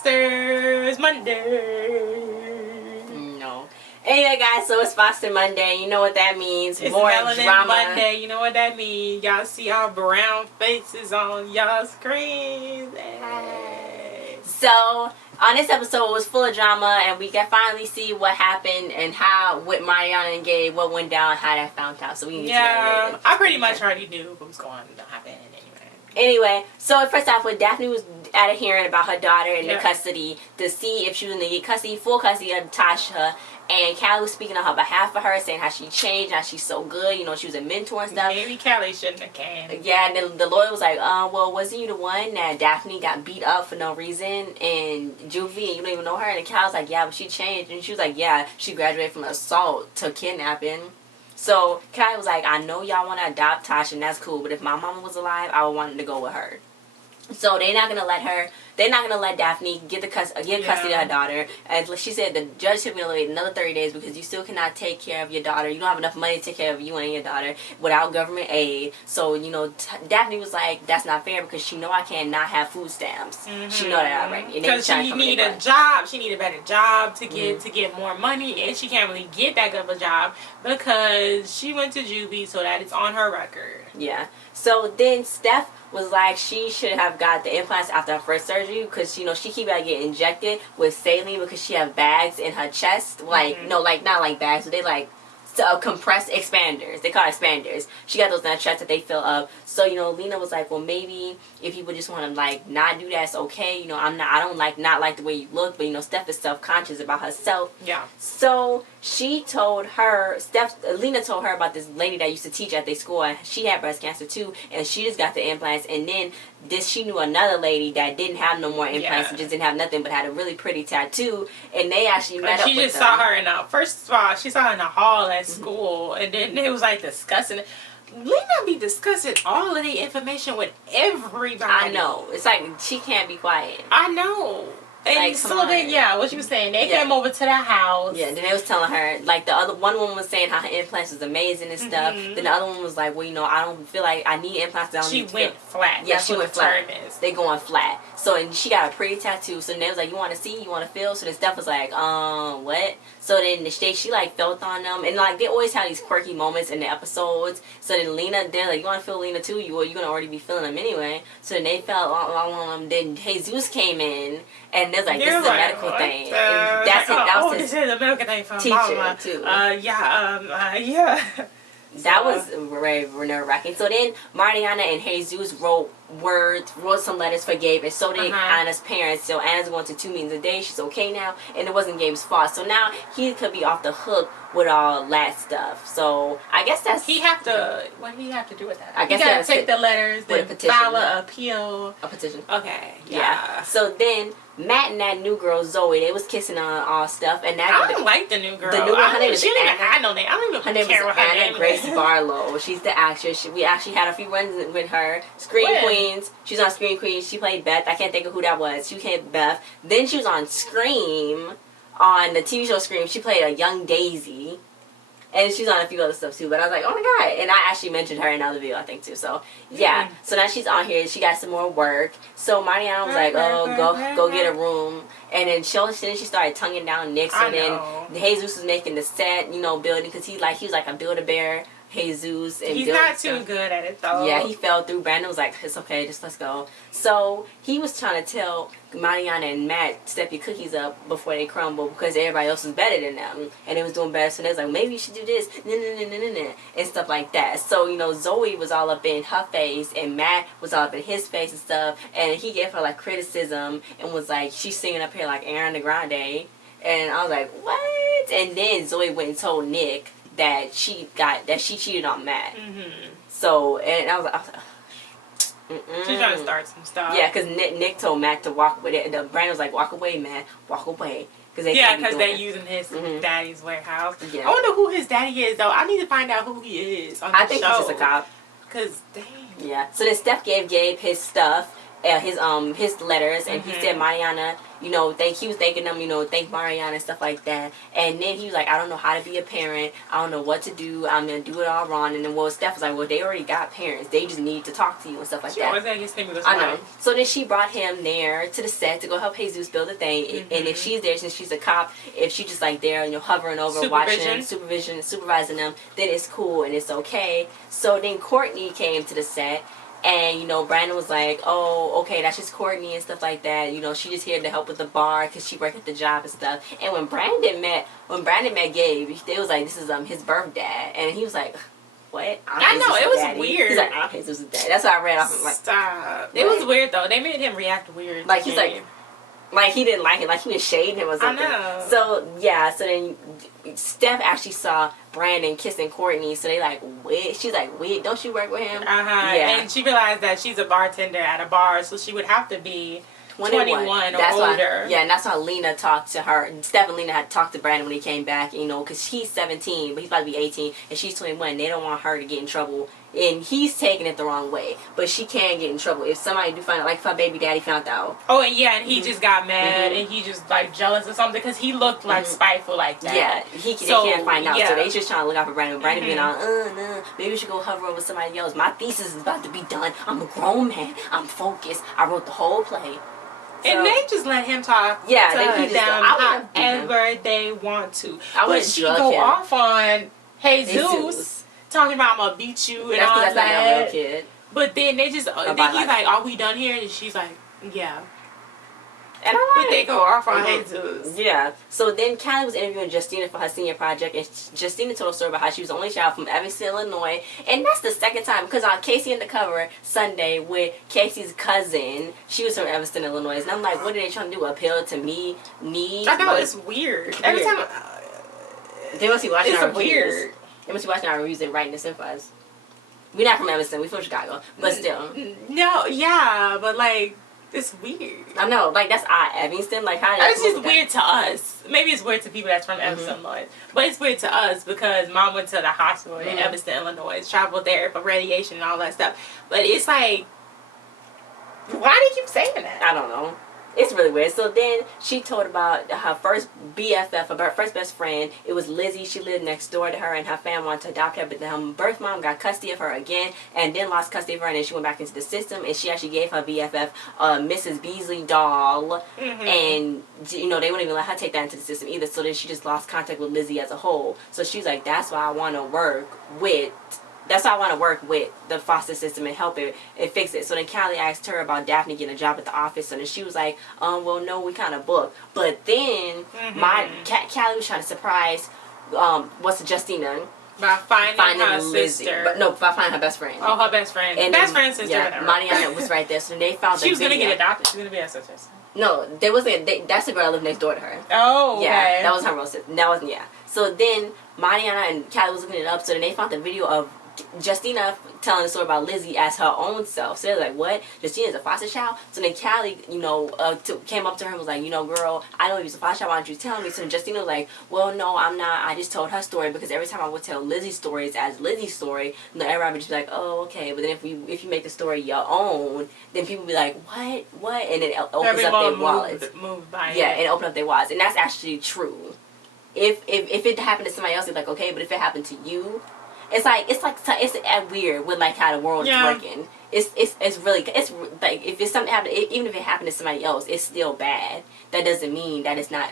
Foster's Monday. No. Anyway, guys, so it's Foster Monday. You know what that means. It's More Melanin drama. Monday. You know what that means. Y'all see our brown faces on y'all screens. Hey. So, on this episode, it was full of drama, and we can finally see what happened and how, with Mariana and Gabe, what went down, how that found out. So, we can get to that later. I pretty much already knew what was going to happen anyway. Anyway, so first off, when Daphne was at a hearing about her daughter in the custody to see if she was in the custody, full custody of Tasha, and Callie was speaking on her behalf for her, saying how she changed, how she's so good, you know, she was a mentor and stuff. Maybe Callie shouldn't have came. Yeah, and then the lawyer was like, well, wasn't you the one that Daphne got beat up for no reason in juvie and you don't even know her? And Callie was like, yeah, but she changed. And she was like, yeah, she graduated from assault to kidnapping. So Callie was like, I know y'all want to adopt Tasha, and that's cool, but if my mama was alive, I would want to go with her. So they're not gonna let Daphne get custody of her daughter. As she said, the judge should be able to wait another 30 days because you still cannot take care of your daughter. You don't have enough money to take care of you and your daughter without government aid. So, you know, Daphne was like, that's not fair because she know I cannot have food stamps. She know that already. Because she need a job. She need a better job to get more money, and she can't really get that good of a job because she went to juvie, so that it's on her record. Yeah. So then Steph was like she should have got the implants after her first surgery because, you know, she keep getting injected with saline because she have bags in her chest. Like, no, like, not like bags, but they like compressed expanders. They call it expanders. She got those in her chest that they fill up. So, you know, Lena was like, well, maybe if you would just want to, like, not do that, it's okay. You know, I don't not like the way you look, but, you know, Steph is self-conscious about herself. Yeah. So she told her, Lena told her about this lady that used to teach at their school, and she had breast cancer too, and she just got the implants, and then she knew another lady that didn't have no more implants and just didn't have nothing but had a really pretty tattoo, and they actually met up with them. She just saw her first of all, she saw her in the hall at school, and then it was like discussing. Lena be discussing all of the information with everybody. I know. It's like she can't be quiet. I know. And like, so then, what you were saying, they came over to the house. Yeah, then they was telling her, like, the other one woman was saying how her implants was amazing and stuff. Then the other one was like, well, you know, I don't feel like I need implants. She went flat. Yeah, she went flat. They going flat. So, and she got a pretty tattoo. So then they was like, you want to see? You want to feel? So then Steph was like, what? So then she like felt on them, and like they always have these quirky moments in the episodes. So then they're like, you want to feel Lena too? You're gonna already be feeling them anyway. So then they felt on them. Then Jesus came in, and there's like, this is a medical thing. And this is a medical thing from teacher Mama too. That was very nerve-wracking. So then Mariana and Jesus wrote some letters for Gabe, and so did Anna's parents. So Anna's going to 2 meetings a day. She's okay now, and it wasn't Gabe's fault. So now he could be off the hook with all that stuff. So I guess that's what do you have to do with that? I guess he got to take the letters, then file an appeal. A petition. Okay. Yeah. So then Matt and that new girl Zoe, they was kissing on all stuff, and that I don't like the new girl. The new girl, her name is She didn't even have no name. I don't even care what her name is. Grace Barlow. She's the actress. We actually had a few runs with her. Scream Queens. She's on Scream Queens. She played Beth. I can't think of who that was. She played Beth. Then she was on Scream, on the TV show Scream. She played a young Daisy. And she's on a few other stuff too. But I was like, oh my god. And I actually mentioned her in another video, I think too. So yeah. So now she's on here. She got some more work. So Mariana was like, oh, go get a room. And then she started tonguing down Nick. So then Jesus was making the set, you know, building, because he was like a Build-A-Bear. Jesus, and he's not too good at it though. Yeah, he fell through. Brandon was like, it's okay, just let's go. So he was trying to tell Mariana and Matt, step your cookies up before they crumble, because everybody else was better than them, and they was doing better. So they was like, maybe you should do this, and stuff like that. So, you know, Zoe was all up in her face, and Matt was all up in his face and stuff, and he gave her like criticism and was like, she's singing up here like Ariana Grande, and I was like, what? And then Zoe went and told Nick that she cheated on Matt. So, and I was like, she's trying to start some stuff. Yeah, because Nick told Matt to walk away. The brand was like, walk away, Matt, walk away. Because they're using his daddy's warehouse. Yeah. I wonder who his daddy is though. I need to find out who he is on the show. I think he's just a cop. Because dang. Yeah. So then Steph gave Gabe his stuff, his letters, and he said Mariana he was thanking them, thank Mariana and stuff like that. And then he was like, I don't know how to be a parent. I don't know what to do. I'm going to do it all wrong. And then Steph was like, well, they already got parents. They just need to talk to you and stuff like that. Always gotta get stimulus I know. money. So then she brought him there to the set to go help Jesus build the thing. Mm-hmm. And if she's there, since she's a cop, if she's just like there, hovering over, watching, supervising them, then it's cool and it's okay. So then Courtney came to the set. And, Brandon was like, oh, okay, that's just Courtney and stuff like that. She just here to help with the bar because she worked at the job and stuff. And when Brandon met Gabe, they was like, this is his birth dad. And he was like, what? I know, it was weird. He's like, I'm Jesus' dad. That's what I read off of. Like, stop. It was weird, though. They made him react weird. Like, he's like he didn't like it. Like, he was shading him or something. I know. So, yeah. So then Steph actually saw Brandon kissing Courtney. So they like, wait. She's like, wait, don't you work with him? Yeah. And she realized that she's a bartender at a bar, so she would have to be 21 or older. And that's why Lena talked to her. Steph and Lena had talked to Brandon when he came back, because he's 17, but he's about to be 18, and she's 21. They don't want her to get in trouble. And he's taking it the wrong way. But she can get in trouble. If somebody do find out, like if her baby daddy found out. Oh, and yeah, and he just got mad, and he just, like, jealous or something, because he looked, like, spiteful like that. Yeah, they can't find out. So they just trying to look out for Brandon. Brandon being on, no, maybe we should go hover over somebody else. My thesis is about to be done. I'm a grown man. I'm focused. I wrote the whole play. So, and they just let him talk to them however they want to. But she go off on Jesus. Talking about I'm gonna beat you and all that. That's not a real kid. But then they just he's like, are we done here? And she's like, yeah. And but they go off on Jesus. Yeah. So then Callie was interviewing Justina for her senior project, and Justina told a story about how she was the only child from Evanston, Illinois, and that's the second time because on Casey and the Cover Sunday with Casey's cousin, she was from Evanston, Illinois, and I'm like, what are they trying to do? Appeal to me needs? I know, it's weird. Every time they must be watching our reviews. Weird. They must be watching our reviews and writing the testifies. We're not from Evanston. We're from Chicago. But still. No, yeah. But, like, it's weird. I know. Like, that's odd. Evanston. Like, how... It's just weird to us. Maybe it's weird to people that's from Evanston, Illinois. But it's weird to us because Mom went to the hospital in Evanston, Illinois. Traveled there for radiation and all that stuff. But it's like... Why do you keep saying that? I don't know. It's really weird. So then she told about her first BFF, her first best friend. It was Lizzie. She lived next door to her, and her family wanted to adopt her, but the birth mom got custody of her again, and then lost custody of her, and then she went back into the system, and she actually gave her BFF Mrs. Beasley doll, and they wouldn't even let her take that into the system either. So then she just lost contact with Lizzie as a whole. So she's like, that's why I want to work with the foster system and help it fix it. So then Callie asked her about Daphne getting a job at the office, and then she was like, well, no, we kind of booked. But then Callie was trying to surprise Justina by finding her sister. By finding her best friend. Oh, her best friend. And best friend's sister. Yeah, Mariana was right there. So they found she was going to get adopted. She was going to be a sister. No, there wasn't. That's the girl that lived next door to her. Oh, okay. Yeah, that was her real sister. That wasn't, So then Mariana and Callie was looking it up. So then they found the video of Justina telling the story about Lizzie as her own self. So they're like, what? Justina's a foster child? So then Callie, came up to her and was like, girl, I know you was a foster child. Why don't you tell me? So then Justina was like, well, no, I'm not. I just told her story because every time I would tell Lizzie's stories as Lizzie's story, everybody would just be like, oh, okay. But then if you make the story your own, then people be like, what? And it opens up their wallets. And it opens up their wallets. And that's actually true. If it happened to somebody else, it's like, okay. But if it happened to you, it's weird with like how the world is working. It's really like if it's something happened, even if it happened to somebody else, it's still bad. That doesn't mean that it's not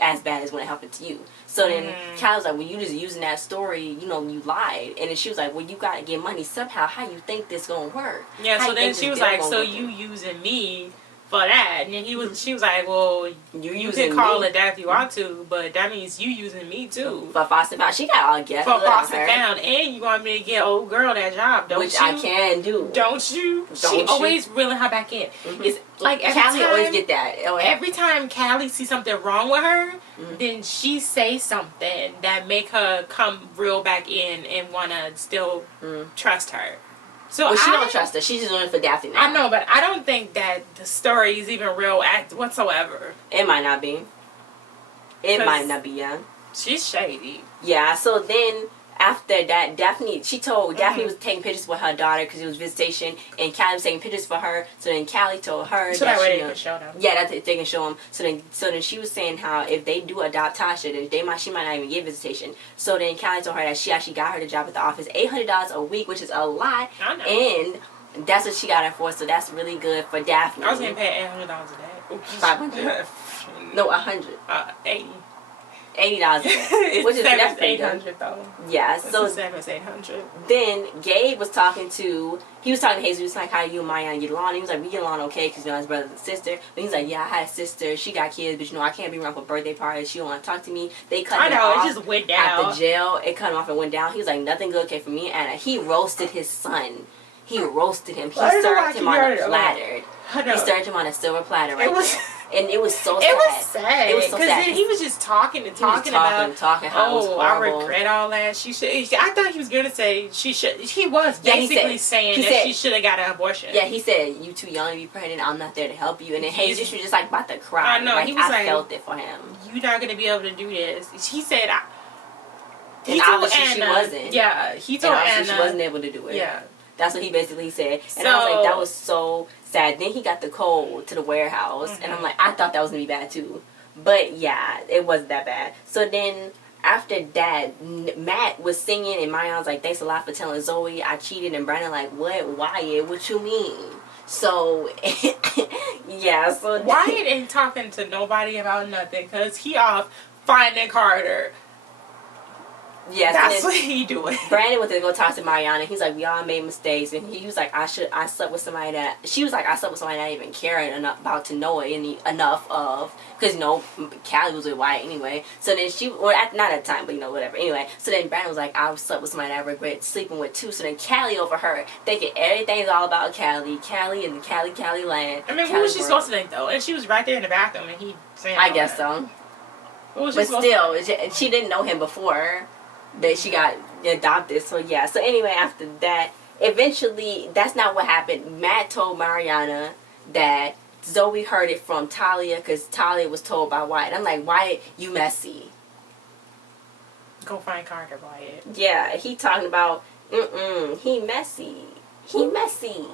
as bad as when it happened to you. So then Callie was like, well, you just using that story, you lied. And then she was like, well, you gotta get money somehow. How you think this gonna work? Yeah. So then she was like, so you using me for that? And then she was like, well, you can call it that if you want to, but that means you using me too. For foster pound. She got all get for foster pound, and you want me to get old girl that job, don't you? Which I can do. Don't you? She always reeling her back in. It's like every Callie time, always get that. Every time Callie sees something wrong with her, then she says something that make her come real back in and wanna still trust her. So she don't trust her. She's just doing it for Daphne now. I know, but I don't think that the story is even real whatsoever. It might not be. It might not be, yeah. She's shady. Yeah, so then after that, Daphne was taking pictures with her daughter because it was visitation, and Callie was taking pictures for her. So then Callie told her so that way they can show them. Yeah, that they can show them. So then she was saying how if they do adopt Tasha, then she might not even get visitation. So then Callie told her that she actually got her the job at the office, $800 a week, which is a lot, I know. and that's what she got her for. So that's really good for Daphne. I was getting paid $800 a day. Oops. 500. No, 100. 80. $80 a day, which is that's 800 though. Yeah, so 800. Then Gabe was talking to Jesus like, how you and Mariana get along. And he was like, we get along okay because his brother and sister. But he's like, yeah, I had a sister, she got kids, but I can't be around for birthday parties. She don't want to talk to me. They cut him off. It just went down at the jail. It cut him off and went down. He was like, nothing good came for me and Anna. He roasted his son. He roasted him. He served him on a platter. He served him on a silver platter. And it was so sad. It was sad. It was so sad. Because then he was just talking about how it was horrible. I regret all that. I thought he was going to say she should. He was basically saying that she should have got an abortion. Yeah, he said, you too young to be pregnant. I'm not there to help you. And then Jesus was just like about to cry. I know. He was I felt it for him. You're not going to be able to do this. He said, and obviously she wasn't. Yeah, he told Anna. She wasn't able to do it. Yeah. That's what he basically said. And I was like, that was so sad. Then he got the cold to the warehouse. And I'm like, I thought that was going to be bad too. But yeah, it wasn't that bad. So then after that, Matt was singing and Mariana was like, thanks a lot for telling Zoe I cheated. And Brandon like, what? Wyatt? What you mean? So, yeah. So Wyatt ain't talking to nobody about nothing because he off finding Carter. Yes, that's what he doing. Brandon went to go talk to Mariana. He's like, we all made mistakes, and he was like, I slept with somebody that she was like, I slept with somebody that I didn't even care about to know it enough of, because Callie was with Wyatt anyway. So then not at the time, but whatever. Anyway, so then Brandon was like, I slept with somebody that I regret sleeping with too. So then Callie overheard, thinking everything's all about Callie and the Callie land. I mean, what was she supposed to think though? And she was right there in the bathroom, and he saying, I guess so. But still, she didn't know him before that she got adopted. So yeah. So anyway, after that, eventually, that's not what happened. Matt told Mariana that Zoe heard it from Talia because Talia was told by Wyatt. I'm like, Wyatt, you messy. Go find Carter, Wyatt. Yeah, he talking about, he messy. He messy.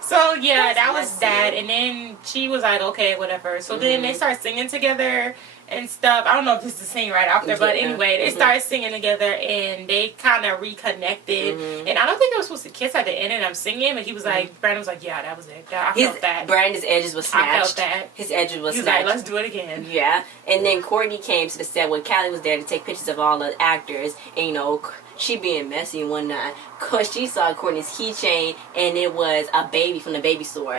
So yeah, that was that. And then she was like, okay, whatever. So then they start singing together and stuff. I don't know if this is the scene right after, but anyway, they started singing together and they kind of reconnected. And I don't think they were supposed to kiss at the end, and I'm singing, but he was like, Brandon was like, yeah, that was it. I felt that. Brandon's edges was snatched. I felt that. His edges was snatched. He was snatched. like, let's do it again. Yeah. And then Courtney came to the set when Callie was there to take pictures of all the actors, and she being messy and whatnot, because she saw Courtney's keychain and it was a baby from the baby store.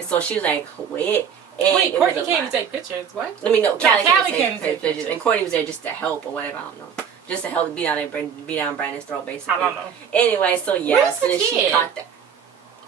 So she was like, wait. And wait, Courtney came to take pictures. What? I mean, no, Callie came to take pictures. And Courtney was there just to help or whatever. I don't know. Just to help beat down Brandon's throat, basically. I don't know. Anyway, so yeah. Where's so the then kid?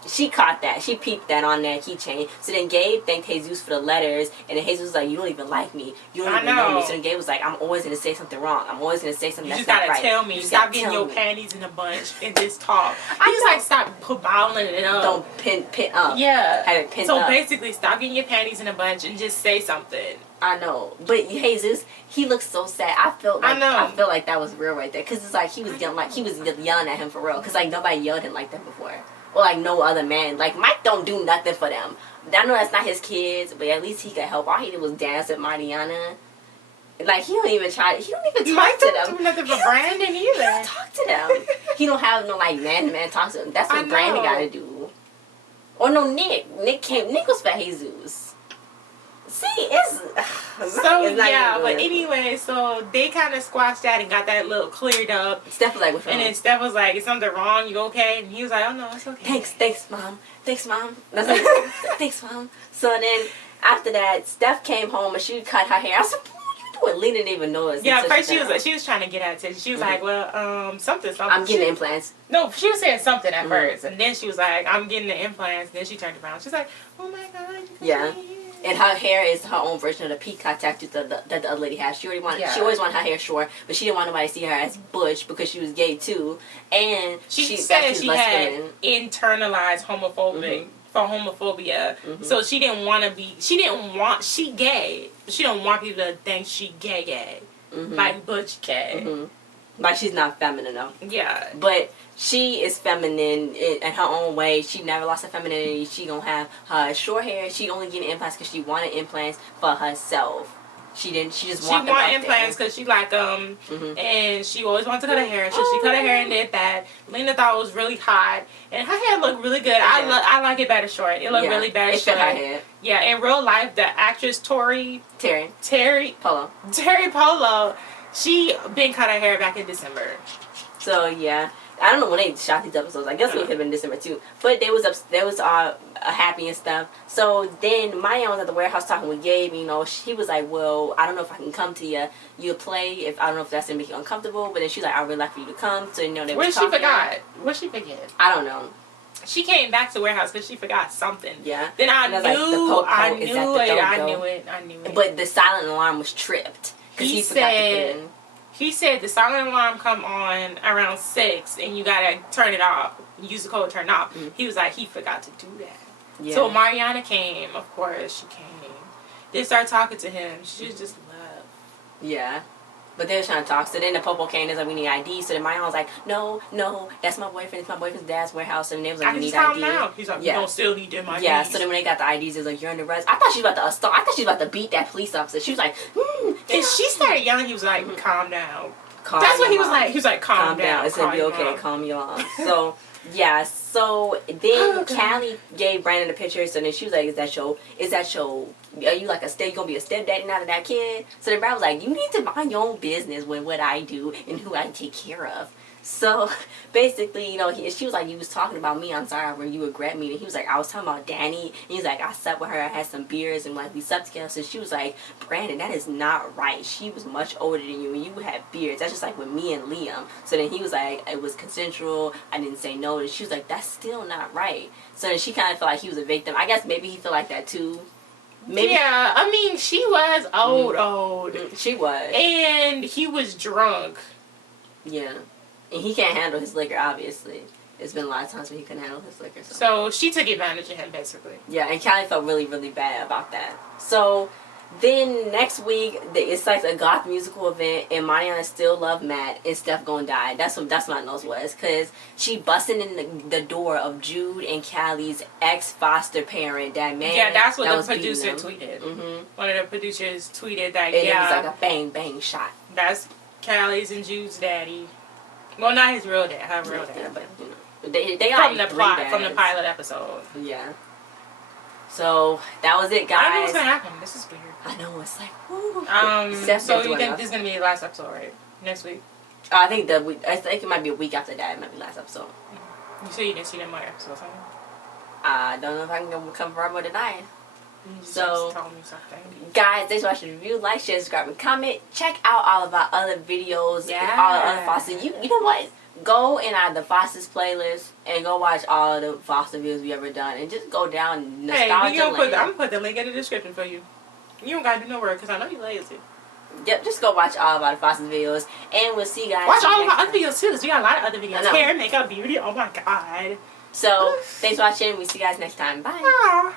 She caught that. She peeped that on that keychain. So then Gabe thanked Jesus for the letters. And then Jesus was like, you don't even like me. You don't even know me. So then Gabe was like, I'm always going to say something wrong. I'm always going to say something that's not right. You just got to tell me. You stop getting your panties in a bunch and just talk. He was like, stop bottling it up. Don't pin up. Yeah. Have it pinned up. So basically, stop getting your panties in a bunch and just say something. I know. But Jesus, he looks so sad. I feel like that was real right there. Because it's like he was yelling at him for real. Because like nobody yelled at him like that before. Or like no other man. Like Mike don't do nothing for them. I know that's not his kids, but at least he could help. All he did was dance with Mariana. Like he don't even talk to them. Mike don't do nothing for Brandon either. He don't talk to them. He don't have no like man to man talk to them. That's what Brandon gotta do. Or no Nick. Nick was for Jesus. See, but anyway, so they kind of squashed that and got that little cleared up. Steph was like, what's wrong? And then Steph was like, is something wrong? You okay? And he was like, oh no, it's okay. Thanks, mom. That's like, thanks, mom. So then after that, Steph came home and she cut her hair. I said, what are you doing? Lena didn't even notice. Yeah, first she was trying to get at attention. She was like, well, something. I'm getting implants. No, she was saying something at first, and then she was like, I'm getting the implants. Then she turned around. She's like, oh my god. Yeah. And her hair is her own version of the peacock tattoo that the other lady has. She always wanted her hair short, but she didn't want nobody to see her as butch because she was gay too. And she said she had internalized homophobia. So she didn't want to be. She gay. But she don't want people to think she gay. Like butch gay. Like, she's not feminine though. Yeah. But she is feminine in her own way. She never lost her femininity. She gonna have her short hair. She only getting implants because she wanted implants for herself. She didn't. She just wanted implants because she liked them, and she always wanted to cut her hair. So she cut her hair and did that. Lena thought it was really hot, and her hair looked really good. I like it better short. It looked really better short. It fit her head. Yeah, in real life, the actress Terry Polo, she been cut her hair back in December. So yeah. I don't know when they shot these episodes. I guess it could have been December too. But they was happy and stuff. So then Maya was at the warehouse talking with Gabe. You know, she was like, "Well, I don't know if I can come to you play. If I don't know if that's gonna make you uncomfortable." But then she's like, "I would like for you to come." So you know they was talking. What she forget? I don't know. She came back to warehouse because she forgot something. Yeah. Then I knew it. But the silent alarm was tripped because he forgot to put it in. He said the silent alarm come on around 6 and you gotta turn it off. Use the code to turn it off. He was like, he forgot to do that. Yeah. So Mariana came, of course, she came. They started talking to him. She was just love. Yeah. But they were trying to talk. So then the popo came and was like, we need ID. So then Mariana was like, no, that's my boyfriend. It's my boyfriend's dad's warehouse. And they was like, we need ID. Now. He's like, you don't still need them IDs. Yeah, so then when they got the IDs, it was like, you're under arrest. I thought she was about to assault. I thought she was about to beat that police officer. She was like, And she started yelling. He was like, calm down. That's what he was like. He was like, calm down. It's going to be okay. Calm your mom. So, yeah. So then Callie gave Brandon the picture. So then she was like, is that your, are you like you going to be a stepdaddy now to that kid? So then Brandon was like, you need to mind your own business with what I do and who I take care of. So basically, you know, she was like, you was talking about me. I'm sorry when you regret me. And he was like, I was talking about Danny. And he's like, I slept with her. I had some beers and like we slept together. So she was like, Brandon, that is not right. She was much older than you and you had beers. That's just like with me and Liam. So then he was like, it was consensual. I didn't say no. And she was like, that's still not right. So then she kind of felt like he was a victim. I guess maybe he felt like that too. Maybe. Yeah, I mean, she was old. She was. And he was drunk. Yeah. And he can't handle his liquor, obviously. There's been a lot of times when he couldn't handle his liquor. So she took advantage of him, basically. Yeah, and Callie felt really, really bad about that. So then next week, it's like a goth musical event, and Mariana still love Matt, and Steph gonna die. That's what my nose was, because she busting in the door of Jude and Callie's ex-foster parent, that man. Yeah, that's what the producer tweeted. One of the producers tweeted that, and it was like a bang, bang shot. That's Callie's and Jude's daddy. Well, not his real dad, her real dad, but you know, they from the pilot episode. Yeah. So that was it, guys. I don't know what's gonna happen. This is weird. I know, it's like woo. So you think this is gonna be the last episode, right? Next week? I think it might be a week after that. It might be last episode. You say you didn't see that more episodes, huh? I don't know if I can confirm or deny it. So, tell me something. Guys, thanks for watching the review. Like, share, subscribe, and comment. Check out all of our other videos. Yeah. All the other Foster. You know what? Go in the Foster's playlist and go watch all of the Foster videos we ever done. And just go down nostalgia I'm going to put the link in the description for you. You don't got to do no work because I know you're lazy. Yep, just go watch all of our Foster's videos. And we'll see you guys. Watch all of our other videos too because we got a lot of other videos. Hair, makeup, beauty. Oh my God. So, thanks for watching. We'll see you guys next time. Bye. Aww.